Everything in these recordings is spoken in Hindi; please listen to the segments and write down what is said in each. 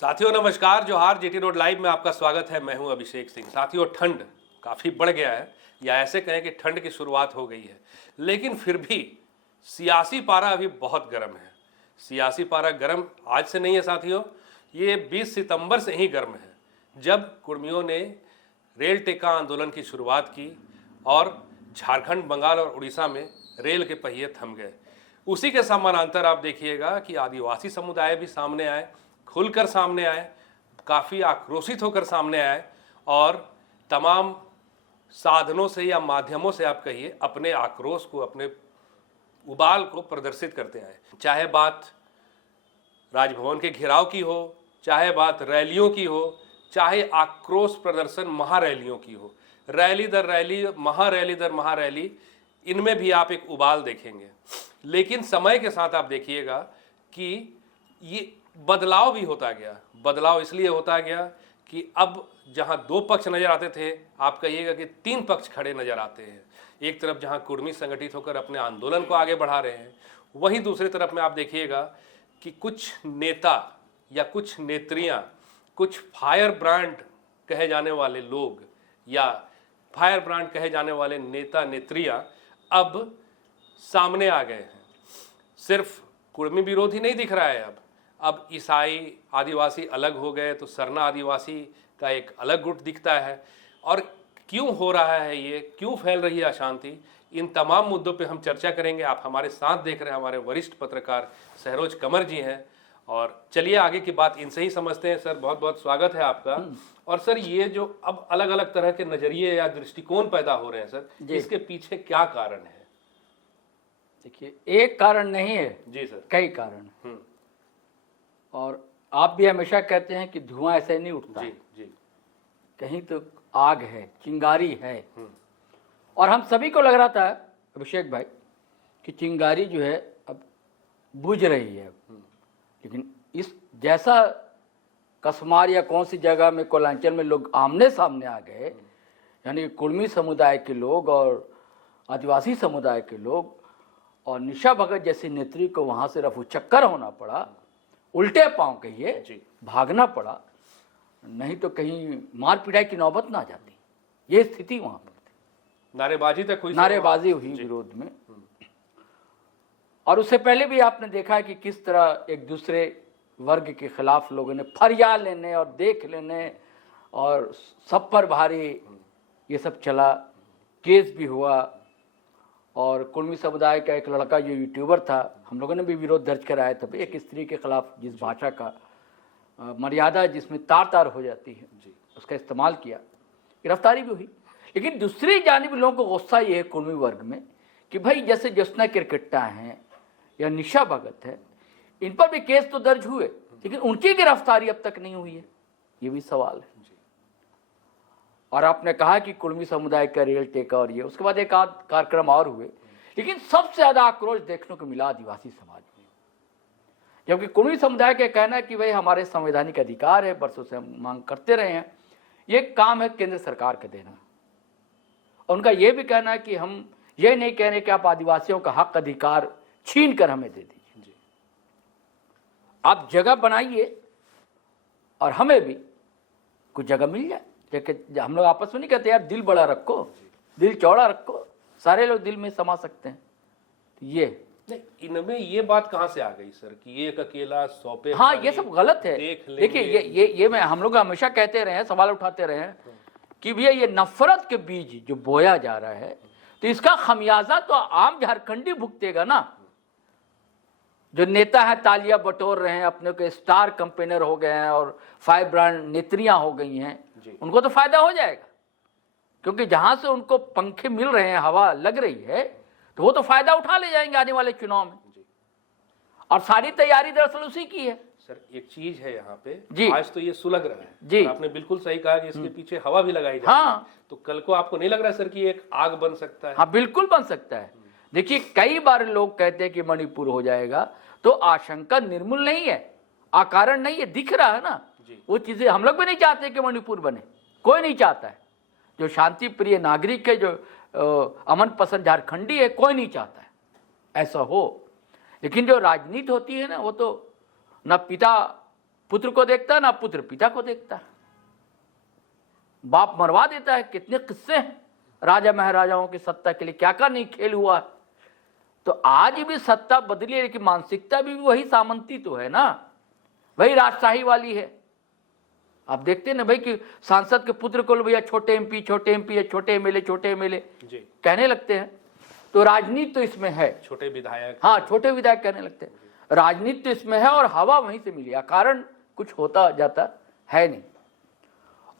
साथियों नमस्कार, जोहार। जीटी रोड लाइव में आपका स्वागत है। मैं हूं अभिषेक सिंह। साथियों, ठंड काफ़ी बढ़ गया है, या ऐसे कहें कि ठंड की शुरुआत हो गई है, लेकिन फिर भी सियासी पारा अभी बहुत गर्म है। सियासी पारा गर्म आज से नहीं है साथियों, ये 20 सितंबर से ही गर्म है, जब कुर्मियों ने रेल टेका आंदोलन की शुरुआत की और झारखंड, बंगाल और उड़ीसा में रेल के पहिए थम गए। उसी के समानांतर आप देखिएगा कि आदिवासी समुदाय भी सामने आए, खुलकर सामने आए, काफ़ी आक्रोशित होकर सामने आए और तमाम साधनों से या माध्यमों से आप कहिए अपने आक्रोश को, अपने उबाल को प्रदर्शित करते आए। चाहे बात राजभवन के घेराव की हो, चाहे बात रैलियों की हो, चाहे आक्रोश प्रदर्शन महारैलियों की हो, रैली दर रैली, महारैली दर महारैली, इनमें भी आप एक उबाल देखेंगे। लेकिन समय के साथ आप देखिएगा कि ये बदलाव भी होता गया। बदलाव इसलिए होता गया कि अब जहां दो पक्ष नजर आते थे, आप कहिएगा कि तीन पक्ष खड़े नजर आते हैं। एक तरफ जहां कुर्मी संगठित होकर अपने आंदोलन को आगे बढ़ा रहे हैं, वहीं दूसरी तरफ में आप देखिएगा कि कुछ नेता या कुछ नेत्रियां, कुछ फायर ब्रांड कहे जाने वाले लोग या फायर ब्रांड कहे जाने वाले नेता नेत्रियां अब सामने आ गए हैं। सिर्फ कुर्मी विरोध ही नहीं दिख रहा है। अब ईसाई आदिवासी अलग हो गए तो सरना आदिवासी का एक अलग गुट दिखता है। और क्यों हो रहा है ये, क्यों फैल रही है अशांति, इन तमाम मुद्दों पे हम चर्चा करेंगे। आप हमारे साथ देख रहे हैं, हमारे वरिष्ठ पत्रकार सहरोज कंवर जी हैं, और चलिए आगे की बात इनसे ही समझते हैं। सर, बहुत बहुत स्वागत है आपका। और सर, ये जो अब अलग अलग तरह के नजरिए या दृष्टिकोण पैदा हो रहे हैं सर, इसके पीछे क्या कारण है? देखिए, एक कारण नहीं है जी सर, कई कारण। और आप भी हमेशा कहते हैं कि धुआं ऐसे नहीं उठता। जी जी, कहीं तो आग है, चिंगारी है। और हम सभी को लग रहा था अभिषेक भाई कि चिंगारी जो है अब बुझ रही है। लेकिन इस जैसा कसमार या कौन सी जगह में कोलांचल में लोग आमने सामने आ गए, यानी कुर्मी समुदाय के लोग और आदिवासी समुदाय के लोग, और निशा भगत जैसी नेत्री को वहाँ से रफू चक्कर होना पड़ा, उल्टे पांव कहिए भागना पड़ा, नहीं तो कहीं मार पिटाई की नौबत ना जाती। ये स्थिति वहाँ पर थी। नारेबाजी हुई विरोध में। और उससे पहले भी आपने देखा है कि किस तरह एक दूसरे वर्ग के खिलाफ लोगों ने फरियाद लेने और देख लेने और सब पर भारी ये सब चला। केस भी हुआ और कुर्मी समुदाय का एक लड़का जो यूट्यूबर था, हम लोगों ने भी विरोध दर्ज कराया था। एक स्त्री के खिलाफ जिस भाषा का मर्यादा जिसमें तार तार हो जाती है, उसका इस्तेमाल किया, गिरफ्तारी भी हुई। लेकिन दूसरी जानिब लोगों को गुस्सा ये है कुर्मी वर्ग में कि भाई जैसे ज्योत्सना किरकिट्टा हैं या निशा भगत है, इन पर भी केस तो दर्ज हुए, लेकिन उनकी गिरफ्तारी अब तक नहीं हुई है। ये भी सवाल है। और आपने कहा कि कुर्मी समुदाय का रेल टेका और ये, उसके बाद एक आध कार्यक्रम और हुए, लेकिन सबसे ज्यादा आक्रोश देखने को मिला आदिवासी समाज में। जबकि कुर्मी समुदाय का कहना है कि भाई हमारे संवैधानिक अधिकार है, बरसों से हम मांग करते रहे हैं, ये काम है केंद्र सरकार का देना। और उनका यह भी कहना है कि हम ये नहीं कह रहे कि आप आदिवासियों का हक अधिकार छीन कर हमें दे दीजिए, आप जगह बनाइए और हमें भी कुछ जगह मिल जाए। हम लोग आपस में नहीं कहते यार दिल बड़ा रखो, दिल चौड़ा रखो, सारे लोग दिल में समा सकते हैं। ये नहीं, इनमें ये बात कहाँ से आ गई सर कि ये एक अकेला सौंपे? हाँ, ये सब गलत है। देखिए, ये मैं हम लोग हमेशा कहते रहे हैं, सवाल उठाते रहे हैं कि भैया ये नफरत के बीज जो बोया जा रहा है, तो इसका खमियाजा तो आम झारखंडी भुगतेगा ना। जो नेता है तालियां बटोर रहे हैं, अपने को स्टार कंपेनर हो गए हैं और फायर ब्रांड नेत्रियां हो गई हैं, उनको तो फायदा हो जाएगा, क्योंकि जहां से उनको पंखे मिल रहे हैं, हवा लग रही है, तो वो तो फायदा उठा ले जाएंगे आने वाले चुनाव में। और सारी तैयारी दरअसल उसी की है। सर, एक चीज है यहाँ पे जी, आज तो ये सुलग रहा है जी, आपने बिल्कुल सही कहा कि इसके पीछे हवा भी लगाई जाती है। तो कल को आपको नहीं लग रहा सर कि एक आग बन सकता है? हाँ, बिल्कुल बन सकता है। देखिए, कई बार लोग कहते हैं कि मणिपुर हो जाएगा, तो आशंका निर्मूल नहीं है, अकारण नहीं है, दिख रहा है ना। वो चीजें हम लोग भी नहीं चाहते कि मणिपुर बने, कोई नहीं चाहता है। जो शांति प्रिय नागरिक है, जो अमन पसंद झारखंडी है, कोई नहीं चाहता है ऐसा हो। लेकिन जो राजनीति होती है ना, वो तो न पिता पुत्र को देखता है ना पुत्र पिता को देखता है, बाप मरवा देता है। कितने किस्से हैं राजा महाराजाओं की सत्ता के लिए, क्या क्या नहीं खेल हुआ। तो आज भी सत्ता बदली है लेकिन मानसिकता भी वही सामंती तो है ना, वही राजशाही वाली है। आप देखते हैं ना भाई कि सांसद के पुत्र को भैया छोटे एमपी, छोटे एमपी, छोटे एमएलए, छोटे एमएलए कहने लगते हैं। तो राजनीति तो इसमें है, छोटे विधायक, हाँ छोटे विधायक कहने लगते हैं। राजनीति तो इसमें है और हवा वहीं से मिली है, कारण कुछ होता जाता है नहीं।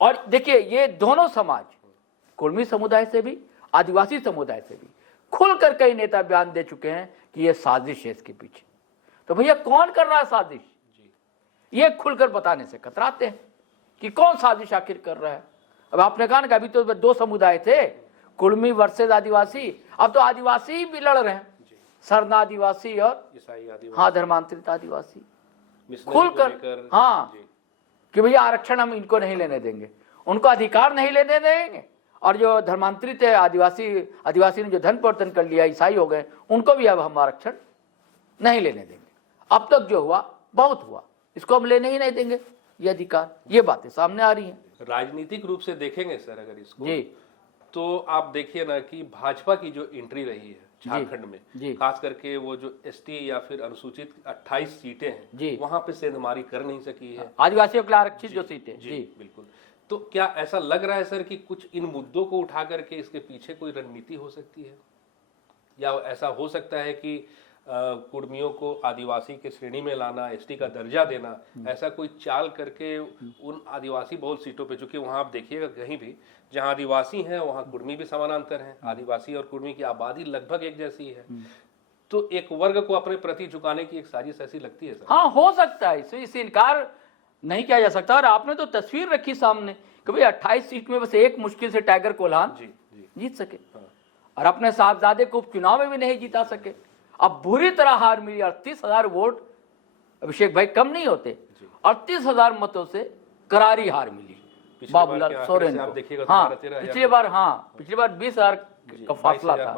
और देखिए ये दोनों समाज, कुर्मी समुदाय से भी आदिवासी समुदाय से भी खुलकर कई नेता बयान दे चुके हैं कि ये साजिश है इसके पीछे। तो भैया कौन कर रहा है साजिश, ये खुलकर बताने से कतराते हैं कि कौन साजिश आखिर कर रहा है। अब आपने कहा ना कि अभी तो दो समुदाय थे, कुर्मी वर्सेस आदिवासी, अब तो आदिवासी भी लड़ रहे हैं, सरना आदिवासी और ईसाई आदिवासी, हाँ धर्मांतरित आदिवासी मिशनरी खुलकर, हाँ कि भैया आरक्षण हम इनको नहीं लेने देंगे, उनको अधिकार नहीं लेने देंगे। और जो धर्मांतरित है आदिवासी ने जो धन परिवर्तन कर लिया, ईसाई हो गए, उनको भी अब हम आरक्षण नहीं लेने देंगे। अब तक जो हुआ बहुत हुआ, इसको हम लेने ही नहीं देंगे ये अधिकार। ये बातें सामने आ रही हैं। राजनीतिक रूप से देखेंगे सर अगर इसको जी, तो आप देखिए ना कि भाजपा की जो एंट्री रही है झारखंड जी। में, खास करके वो जो एसटी या फिर अनुसूचित 28 सीटें हैं, वहां पे सेंधमारी कर नहीं सकी है, आदिवासियों के लिए आरक्षित जो सीटें। जी बिल्कुल। तो क्या ऐसा लग रहा है सर कि कुछ इन मुद्दों को उठा करके इसके पीछे कोई रणनीति हो सकती है, या ऐसा हो सकता है कि कुर्मियों को आदिवासी के श्रेणी में लाना, एसटी का दर्जा देना, ऐसा कोई चाल करके उन आदिवासी बहुल सीटों पे, चूंकि वहां आप देखिएगा कहीं भी जहां आदिवासी हैं वहां कुर्मी भी समानांतर हैं, आदिवासी और कुर्मी की आबादी लगभग एक जैसी है, तो एक वर्ग को अपने प्रति झुकाने की एक साजिश ऐसी लगती है सर? हाँ हो सकता है, इससे इनकार नहीं किया जा सकता। और आपने तो तस्वीर रखी सामने कि भाई 28 सीट में बस एक मुश्किल से टाइगर कोल्हान जीत सके, और अपने साहबजादे को उपचुनाव में भी नहीं जिता सके। अब बुरी तरह हार मिली, 38,000 वोट, अभिषेक भाई कम नहीं होते, 38,000 मतों से करारी हार मिली बाबूलाल सोरेन को। हाँ पिछली बार 20,000 का फासला था,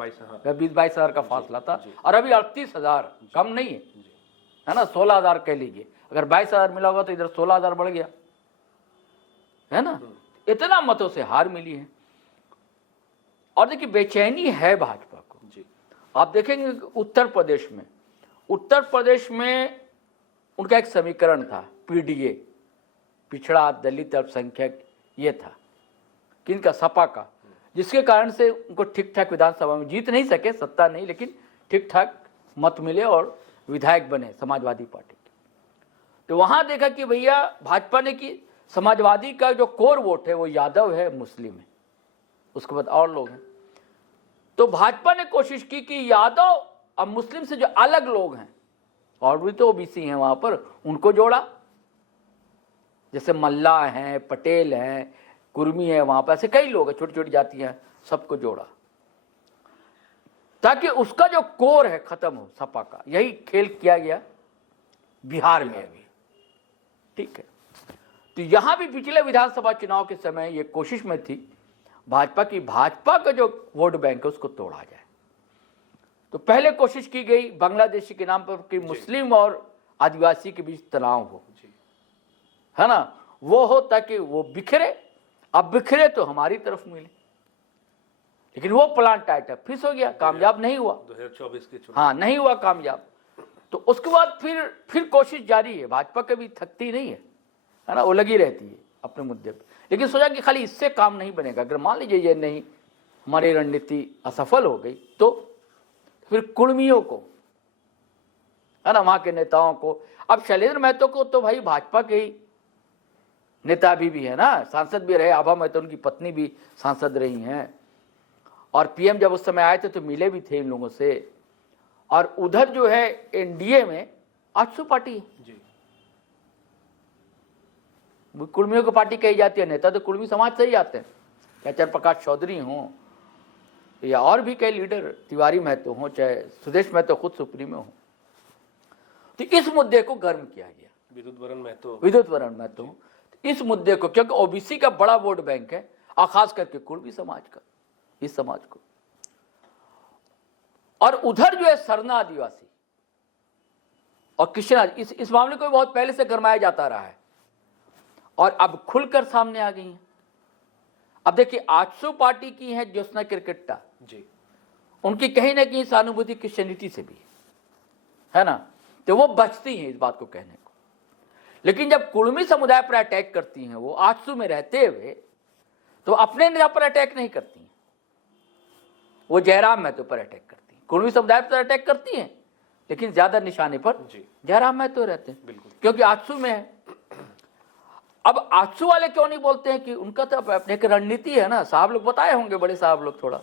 20-22,000 का फासला था, और अभी 38,000 कम नहीं है ना, 16,000 कह लीजिए। अगर 22,000 मिला होगा तो इधर 16,000 बढ़ गया है ना। इतना मतों से हार मिली है। और देखिए बेचैनी है भाजपा को। आप देखेंगे उत्तर प्रदेश में उनका एक समीकरण था, पीडीए, पिछड़ा दलित अल्पसंख्यक, ये था किनका, सपा का, जिसके कारण से उनको ठीक ठाक विधानसभा में जीत नहीं सके, सत्ता नहीं, लेकिन ठीक ठाक मत मिले और विधायक बने समाजवादी पार्टी के। तो वहां देखा कि भैया भाजपा ने कि समाजवादी का जो कोर वोट है वो यादव है, मुस्लिम है, उसके बाद और लोग हैं। तो भाजपा ने कोशिश की कि यादव और मुस्लिम से जो अलग लोग हैं, और भी तो ओबीसी हैं वहां पर, उनको जोड़ा, जैसे मल्ला हैं, पटेल हैं, कुर्मी है, वहां पर ऐसे कई लोग हैं, छोटी छोटी जातियां हैं, सबको जोड़ा ताकि उसका जो कोर है खत्म हो, सपा का। यही खेल किया गया बिहार में अभी, ठीक है। तो यहां भी पिछले विधानसभा चुनाव के समय ये कोशिश में थी भाजपा का जो वोट बैंक है उसको तोड़ा जाए। तो पहले कोशिश की गई बांग्लादेशी के नाम पर कि मुस्लिम और आदिवासी के बीच तनाव हो, है ना, वो हो ताकि वो बिखरे। अब बिखरे तो हमारी तरफ मिले, लेकिन वो प्लान टाइट है, फिस हो गया, कामयाब नहीं हुआ 2024 के चुनाव। हाँ नहीं हुआ कामयाब। तो उसके बाद फिर कोशिश जारी है, भाजपा कभी थकती नहीं है ना, वो लगी रहती है अपने मुद्दे पर। लेकिन सोचा कि खाली इससे काम नहीं बनेगा, अगर मान लीजिए ये नहीं, हमारी रणनीति असफल हो गई, तो फिर कुर्मियों को, है ना, वहां के नेताओं को। अब शैलेंद्र महतो को तो भाई भाजपा के ही नेता भी है ना, सांसद भी रहे, आभा महतो उनकी पत्नी भी सांसद रही हैं, और पीएम जब उस समय आए थे तो मिले भी थे इन लोगों से। और उधर जो है एनडीए में आजसू पार्टी है, कुर्मियों की पार्टी कही जाती है, नेता तो कुर्मी समाज से ही आते हैं, चाहे चंद्रप्रकाश चौधरी हों या और भी कई लीडर, तिवारी महतो हों, चाहे सुदेश महतो खुद सुप्रीमो हों। तो इस मुद्दे को गर्म किया गया, विद्युत वरण महतो इस मुद्दे को, क्योंकि ओबीसी का बड़ा वोट बैंक है, और खास करके कुर्मी समाज का, इस समाज को। और उधर जो है सरना आदिवासी और क्रिश्चियन, इस मामले को बहुत पहले से गरमाया जाता रहा है और अब खुलकर सामने आ गई हैं। अब देखिए, आजसू पार्टी की है ज्योत्सना किरकिट्टा जी, उनकी कहीं ना कहीं सहानुभूति क्रिश्चियनिटी से भी है ना, तो वो बचती हैं इस बात को कहने को। लेकिन जब कुर्मी समुदाय पर अटैक करती हैं वो आजसू में रहते हुए, तो अपने नेता पर अटैक नहीं करती हैं, वो जयराम महतो पर अटैक करती हैं। कुर्मी समुदाय पर अटैक करती हैं लेकिन ज्यादा निशाने पर जी, जयराम महतो रहते हैं, बिल्कुल। क्योंकि आजसू में है। अब आजसू वाले क्यों नहीं बोलते हैं कि उनका तो अपने की रणनीति है ना, साहब लोग बताए होंगे, बड़े साहब लोग, थोड़ा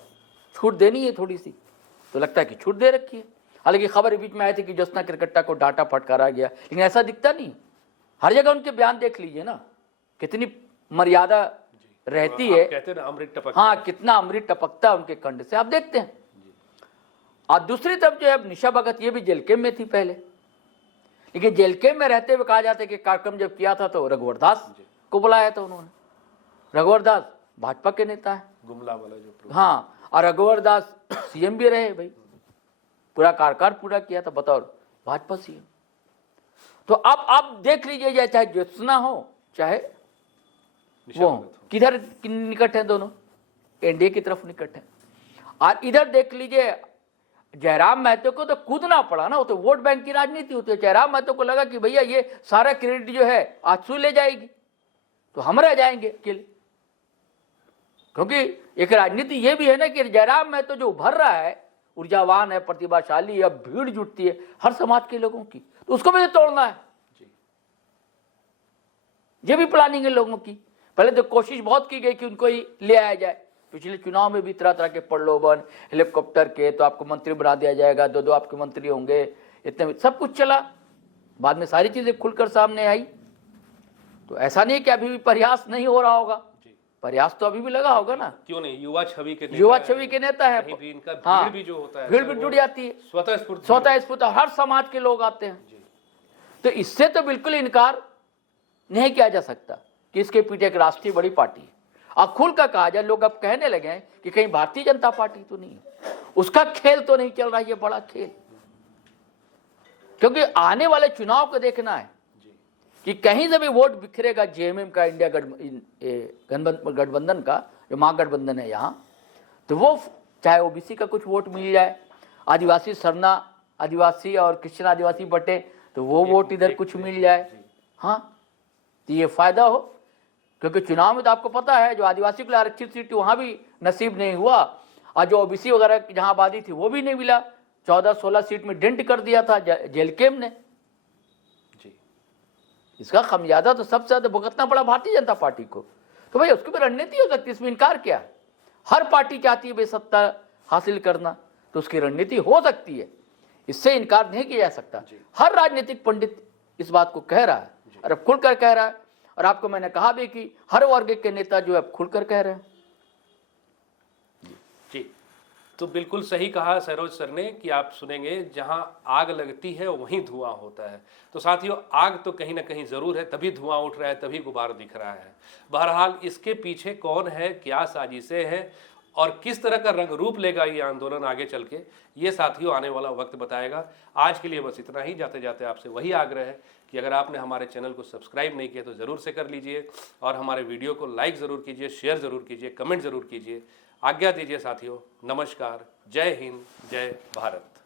छूट देनी है थोड़ी सी, तो लगता है कि छूट दे रखी है। हालांकि खबर बीच में आई थी कि ज्योत्सना किरकिट्टा को डांटा फटकारा गया, लेकिन ऐसा दिखता नहीं। हर जगह उनके बयान देख लीजिए ना, कितनी मर्यादा रहती है, कहते हैं ना अमृत टपक। हाँ, कितना अमृत टपकता है उनके कंड से, आप देखते हैं। और दूसरी तरफ जो है निशा भगत, ये भी जेल कैंप में थी पहले, लेकिन जेल कैंप में रहते हुए कहा जाता है कि कार्यक्रम जब किया था तो रघुवर दास को बुलाया था उन्होंने। रघुवर दास भाजपा के नेता है, गुमला वाला जो, हाँ, और रघुवर दास सीएम भी रहे भाई, पूरा कार्यकाल पूरा किया था बतौर भाजपा सीएम। तो अब आप देख लीजिए, चाहे ज्योत्सना हो चाहे वो, किधर निकट है दोनों, एनडीए की तरफ निकट है। और इधर देख लीजिए, जयराम महतो को तो कूदना पड़ा ना, वो तो वोट बैंक की राजनीति होती है। जयराम महतो को लगा कि भैया ये सारा क्रेडिट जो है आजसू ले जाएगी तो हम रह जाएंगे अकेले, क्योंकि एक राजनीति ये भी है ना कि जयराम महतो जो उभर रहा है, ऊर्जावान है, प्रतिभाशाली, अब भीड़ जुटती है हर समाज के लोगों की, तो उसको भी तो तोड़ना है। ये भी प्लानिंग है लोगों की। पहले तो कोशिश बहुत की गई कि उनको ही ले आया जाए, पिछले चुनाव में भी तरह तरह के प्रलोभन, हेलीकॉप्टर के, तो आपको मंत्री बना दिया जाएगा, दो आपके मंत्री होंगे, इतने सब कुछ चला। बाद में सारी चीजें खुलकर सामने आई। तो ऐसा नहीं कि अभी भी प्रयास नहीं हो रहा होगा, प्रयास तो अभी भी लगा होगा ना। क्यों नहीं, युवा छवि के नेता है, कहीं भी इनका हाँ, भीड़ भी जो होता है, भीड़ भी जुड़ जाती है, स्वतः स्फूर्त हर समाज के लोग आते हैं। तो इससे तो बिल्कुल इनकार नहीं किया जा सकता कि इसके पीछे एक राष्ट्रीय बड़ी पार्टी है। अब खुल का कहा जाए, लोग अब कहने लगे हैं कि कहीं भारतीय जनता पार्टी तो नहीं है, उसका खेल तो नहीं चल रहा है ये बड़ा खेल, क्योंकि आने वाले चुनाव को देखना है कि कहीं से भी वोट बिखरेगा जेएमएम का, इंडिया गठबंधन का जो महागठबंधन है यहाँ, तो वो चाहे ओबीसी का कुछ वोट मिल जाए, आदिवासी सरना आदिवासी और क्रिश्चियन आदिवासी बटे तो वो वोट इधर कुछ मिल जाए, हाँ, तो ये फायदा हो। क्योंकि चुनाव में तो आपको पता है जो आदिवासी के लिए आरक्षित सीट वहां भी नसीब नहीं हुआ, और जो ओबीसी वगैरह जहां आबादी थी वो भी नहीं मिला। 14-16 सीट में डेंट कर दिया था जेल कैंप ने। इसका खमियाजा तो सबसे ज्यादा भुगतना पड़ा भारतीय जनता पार्टी को। तो भाई उसकी भी रणनीति हो सकती है, इसमें इनकार क्या। हर पार्टी चाहती है बेसत्ता हासिल करना, तो उसकी रणनीति हो सकती है, इससे इनकार नहीं किया जा सकता। हर राजनीतिक पंडित इस बात को कह रहा है और अब खुलकर कह रहा है, और आपको मैंने कहा भी कि हर वर्ग के नेता जो है अब खुलकर कह रहे हैं। जी, तो बिल्कुल सही कहा सरोज सर ने कि आप सुनेंगे जहां आग लगती है वहीं धुआं होता है। तो साथियों, आग तो कहीं ना कहीं जरूर है, तभी धुआं उठ रहा है, तभी गुबार दिख रहा है। बहरहाल इसके पीछे कौन है, क्या साजिशें हैं और किस तरह का रंग रूप लेगा ये आंदोलन आगे चल के, ये साथियों आने वाला वक्त बताएगा। आज के लिए बस इतना ही। जाते जाते आपसे वही आग्रह है कि अगर आपने हमारे चैनल को सब्सक्राइब नहीं किया तो ज़रूर से कर लीजिए, और हमारे वीडियो को लाइक ज़रूर कीजिए, शेयर ज़रूर कीजिए, कमेंट ज़रूर कीजिए। आज्ञा दीजिए साथियों, नमस्कार, जय हिंद, जय भारत।